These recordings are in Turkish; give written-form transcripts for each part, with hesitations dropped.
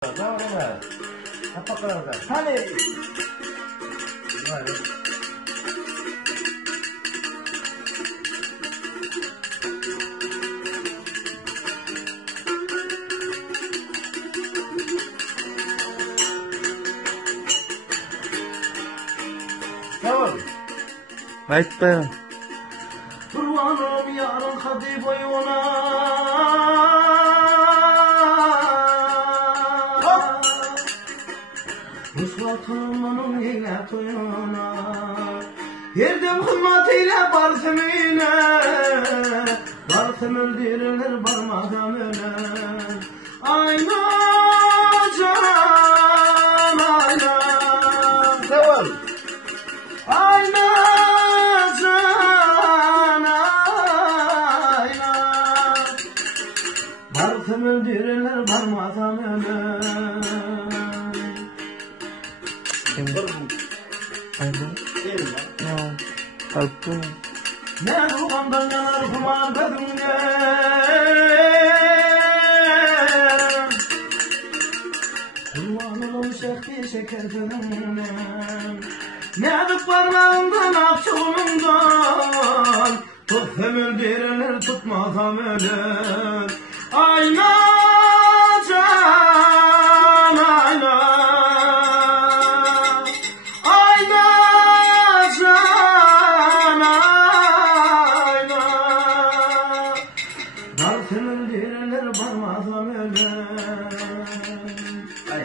Tamam mı? Kapat orada. Hadi. Hadi. Tamam. Ayt be. Kurbanım yarın hadi boyuna. Rüsvatımın yine toyuna. Yerdim hürmetiyle barsımine. Barsım öldürülür barmadan ölen. Ayna can ayna. Tamam. Ayna can ayna. Barsım öldürülür barmadan ölen. Aynen. Alttı. Ne ruhandan yanar kuman kadınga. Kurbanım şehti şeker gönlümden. Ne dık parmağımdan akçılımdan. Tutsam öldürülür tutmasam ölür. Ayna can ayna. Ayna can ayna. Barsın öldürülür barmazam ölür. Ay.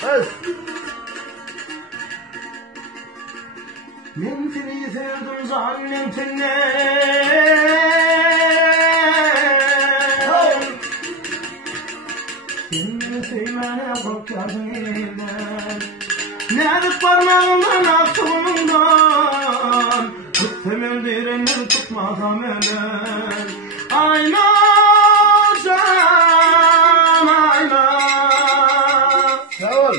Hadi. Men seni sevdim zannem seni. Seni sevmene korkardım elinden. Nerede parmağımdan aklımdan. Tutsam öldürünür tutmasam ölür. Ayna can ayna. Tamam.